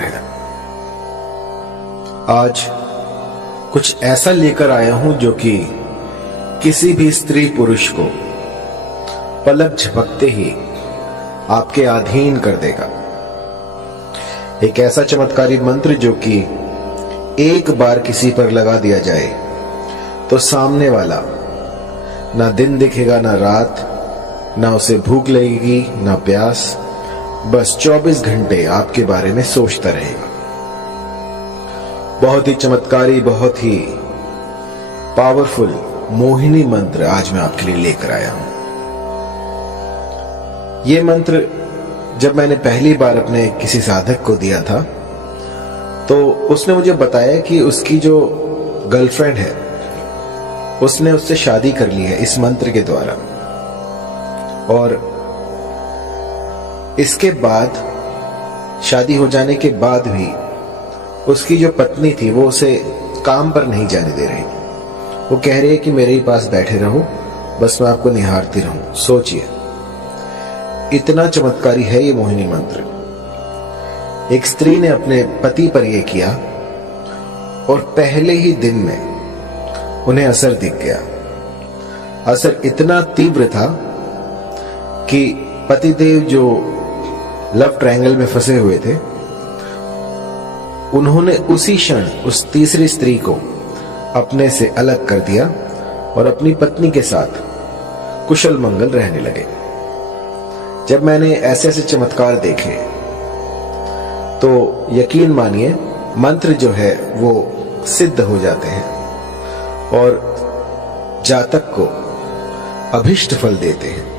है। आज कुछ ऐसा लेकर आया हूं जो कि किसी भी स्त्री पुरुष को पलक झपकते ही आपके अधीन कर देगा। एक ऐसा चमत्कारी मंत्र जो कि एक बार किसी पर लगा दिया जाए तो सामने वाला ना दिन दिखेगा ना रात, ना उसे भूख लगेगी ना प्यास, बस 24 घंटे आपके बारे में सोचता रहेगा। बहुत ही चमत्कारी, बहुत ही पावरफुल मोहिनी मंत्र आज मैं आपके लिए लेकर आया हूं। यह मंत्र जब मैंने पहली बार अपने किसी साधक को दिया था तो उसने मुझे बताया कि उसकी जो गर्लफ्रेंड है उसने उससे शादी कर ली है इस मंत्र के द्वारा, और इसके बाद शादी हो जाने के बाद भी उसकी जो पत्नी थी वो उसे काम पर नहीं जाने दे रही। वो कह रही है कि मेरे ही पास बैठे रहो, बस मैं आपको निहारती रहूं। सोचिए, इतना चमत्कारी है ये मोहिनी मंत्र। एक स्त्री ने अपने पति पर यह किया और पहले ही दिन में उन्हें असर दिख गया। असर इतना तीव्र था कि पतिदेव जो लव ट्रायंगल में फंसे हुए थे उन्होंने उसी क्षण उस तीसरी स्त्री को अपने से अलग कर दिया और अपनी पत्नी के साथ कुशल मंगल रहने लगे। जब मैंने ऐसे ऐसे चमत्कार देखे तो यकीन मानिए मंत्र जो है वो सिद्ध हो जाते हैं और जातक को अभिष्ट फल देते हैं।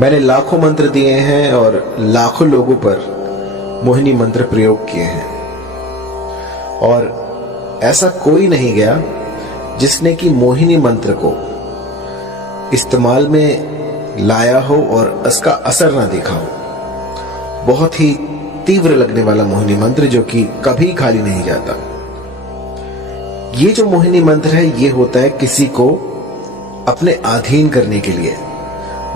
मैंने लाखों मंत्र दिए हैं और लाखों लोगों पर मोहिनी मंत्र प्रयोग किए हैं और ऐसा कोई नहीं गया जिसने कि मोहिनी मंत्र को इस्तेमाल में लाया हो और उसका असर ना देखा हो। बहुत ही तीव्र लगने वाला मोहिनी मंत्र जो कि कभी खाली नहीं जाता। ये जो मोहिनी मंत्र है ये होता है किसी को अपने अधीन करने के लिए।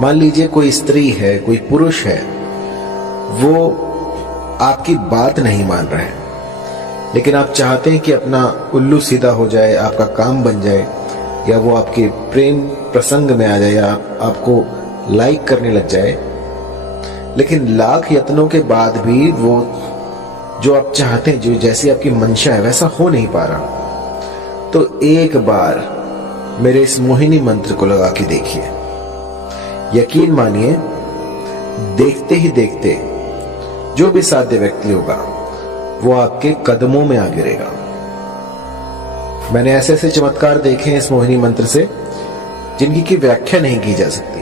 मान लीजिए कोई स्त्री है, कोई पुरुष है, वो आपकी बात नहीं मान रहा है लेकिन आप चाहते हैं कि अपना उल्लू सीधा हो जाए, आपका काम बन जाए, या वो आपके प्रेम प्रसंग में आ जाए, या आपको लाइक करने लग जाए, लेकिन लाख यत्नों के बाद भी वो जो आप चाहते हैं, जो जैसी आपकी मंशा है वैसा हो नहीं पा रहा। तो एक बार मेरे इस मोहिनी मंत्र को लगा के देखिए। यकीन मानिए देखते ही देखते जो भी साध्य व्यक्ति होगा वो आपके कदमों में आ गिरेगा। मैंने ऐसे ऐसे चमत्कार देखे हैं इस मोहिनी मंत्र से जिनकी की व्याख्या नहीं की जा सकती,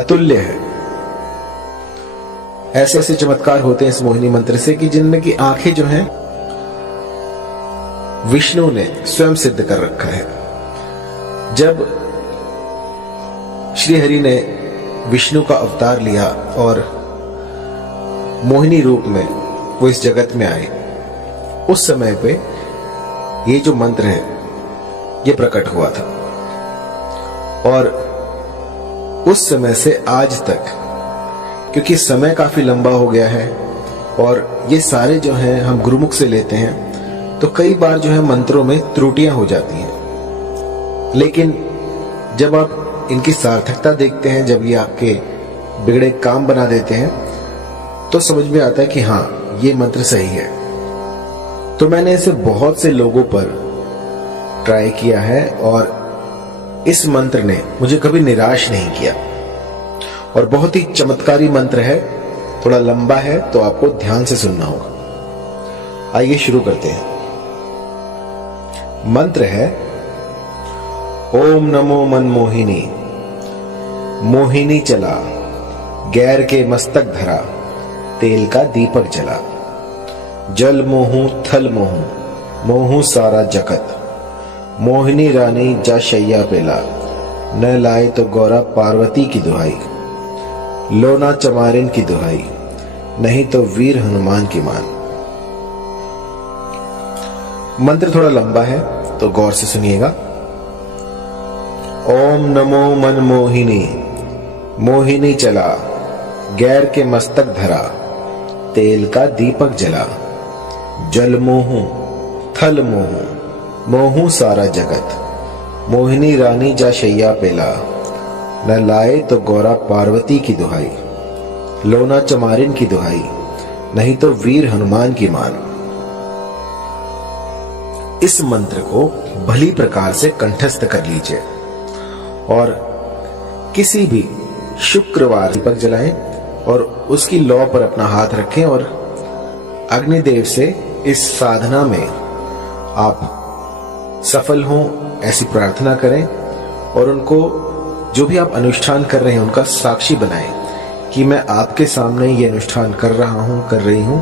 अतुल्य है। ऐसे ऐसे चमत्कार होते हैं इस मोहिनी मंत्र से कि जिनमें की आंखें जो हैं विष्णु ने स्वयं सिद्ध कर रखा है। जब श्री हरि ने विष्णु का अवतार लिया और मोहिनी रूप में वो इस जगत में आए, उस समय पे ये जो मंत्र है ये प्रकट हुआ था और उस समय से आज तक, क्योंकि समय काफी लंबा हो गया है और ये सारे जो हैं हम गुरुमुख से लेते हैं, तो कई बार जो है मंत्रों में त्रुटियां हो जाती हैं। लेकिन जब आप इनकी सार्थकता देखते हैं, जब ये आपके बिगड़े काम बना देते हैं, तो समझ में आता है कि हाँ ये मंत्र सही है। तो मैंने इसे बहुत से लोगों पर ट्राई किया है और इस मंत्र ने मुझे कभी निराश नहीं किया और बहुत ही चमत्कारी मंत्र है। थोड़ा लंबा है तो आपको ध्यान से सुनना होगा। आइए शुरू करते हैं। मंत्र है ओम नमो मनमोहिनी, मोहिनी चला, गैर के मस्तक धरा, तेल का दीपक जला, जल मोहू थल मोहू, मोहू सारा जगत, मोहिनी रानी जा शैया पेला, न लाए तो गौरा पार्वती की दुहाई, लोना चमारिन की दुहाई, नहीं तो वीर हनुमान की मान। मंत्र थोड़ा लंबा है तो गौर से सुनिएगा। ओम नमो मनमोहिनी, मोहिनी चला, गैर के मस्तक धरा, तेल का दीपक जला। जल मोहू थल मोहू मोहू सारा जगत, मोहिनी रानी जा शैया पेला, न लाए तो गौरा पार्वती की दुहाई, लोना चमारिन की दुहाई, नहीं तो वीर हनुमान की मान। इस मंत्र को भली प्रकार से कंठस्थ कर लीजिए और किसी भी शुक्रवार दीपक जलाएं और उसकी लौ पर अपना हाथ रखें और अग्निदेव से इस साधना में आप सफल हों ऐसी प्रार्थना करें और उनको जो भी आप अनुष्ठान कर रहे हैं उनका साक्षी बनाएं कि मैं आपके सामने ये अनुष्ठान कर रहा हूं, कर रही हूं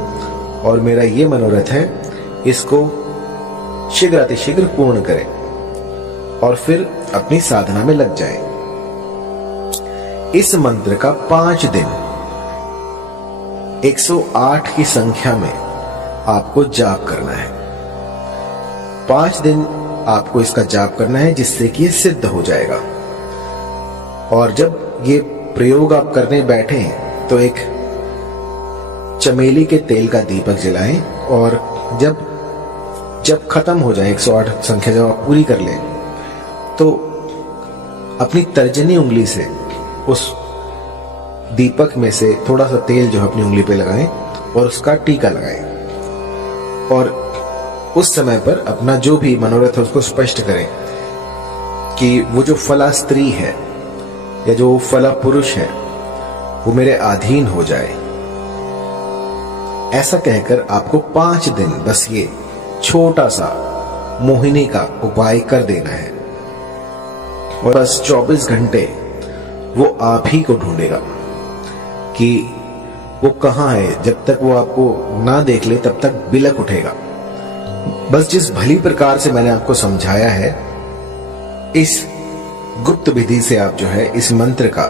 और मेरा ये मनोरथ है, इसको शीघ्र अतिशीघ्र पूर्ण करें और फिर अपनी साधना में लग जाएं। इस मंत्र का 5 दिन 108 की संख्या में आपको जाप करना है। 5 दिन आपको इसका जाप करना है जिससे कि ये सिद्ध हो जाएगा। और जब ये प्रयोग आप करने बैठे तो एक चमेली के तेल का दीपक जलाएं और जब खत्म हो जाए 108 संख्या जब आप पूरी कर लें तो अपनी तर्जनी उंगली से उस दीपक में से थोड़ा सा तेल जो है अपनी उंगली पे लगाएं और उसका टीका लगाएं और उस समय पर अपना जो भी मनोरथ है उसको स्पष्ट करें कि वो जो फला स्त्री है या जो फला पुरुष है वो मेरे अधीन हो जाए। ऐसा कहकर आपको 5 दिन बस ये छोटा सा मोहिनी का उपाय कर देना है और बस 24 घंटे वो आप ही को ढूंढेगा कि वो कहां है। जब तक वो आपको ना देख ले तब तक बिलक उठेगा। बस जिस भली प्रकार से मैंने आपको समझाया है इस गुप्त विधि से आप जो है इस मंत्र का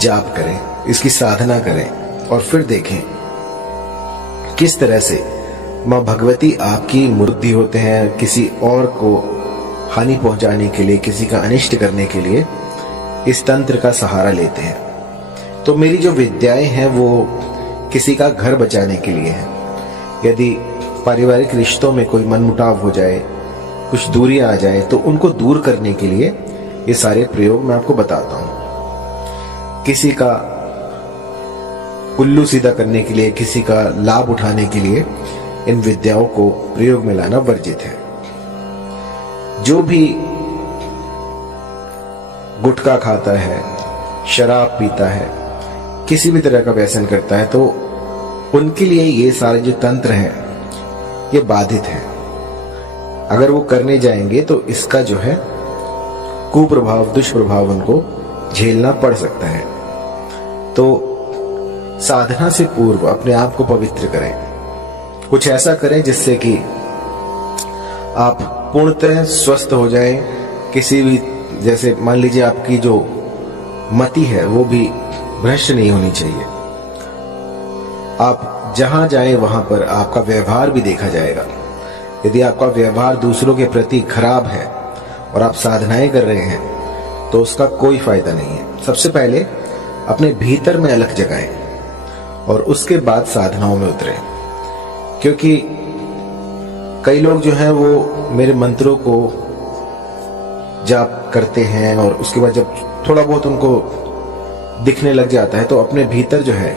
जाप करें, इसकी साधना करें और फिर देखें किस तरह से मां भगवती आपकी मूर्ति होते हैं किसी और को हानि पहुंचाने के लिए, किसी का अनिष्ट करने के लिए इस तंत्र का सहारा लेते हैं। तो मेरी जो विद्याएं हैं वो किसी का घर बचाने के लिए है। यदि पारिवारिक रिश्तों में कोई मनमुटाव हो जाए, कुछ दूरियां आ जाए तो उनको दूर करने के लिए ये सारे प्रयोग मैं आपको बताता हूं। किसी का उल्लू सीधा करने के लिए, किसी का लाभ उठाने के लिए इन विद्याओं को प्रयोग में लाना वर्जित है। जो भी गुटखा खाता है, शराब पीता है, किसी भी तरह का व्यसन करता है तो उनके लिए ये सारे जो तंत्र हैं ये बाधित है। अगर वो करने जाएंगे तो इसका जो है कुप्रभाव, दुष्प्रभाव उनको झेलना पड़ सकता है। तो साधना से पूर्व अपने आप को पवित्र करें, कुछ ऐसा करें जिससे कि आप पूर्णतः स्वस्थ हो जाएं। किसी भी, जैसे मान लीजिए आपकी जो मति है वो भी भ्रष्ट नहीं होनी चाहिए। आप जहां जाएं वहां पर आपका व्यवहार भी देखा जाएगा। यदि आपका व्यवहार दूसरों के प्रति खराब है और आप साधनाएं कर रहे हैं तो उसका कोई फायदा नहीं है। सबसे पहले अपने भीतर में अलख जगाएं और उसके बाद साधनाओं में उतरें। क्योंकि कई लोग जो हैं वो मेरे मंत्रों को जाप करते हैं और उसके बाद जब थोड़ा बहुत उनको दिखने लग जाता है तो अपने भीतर जो है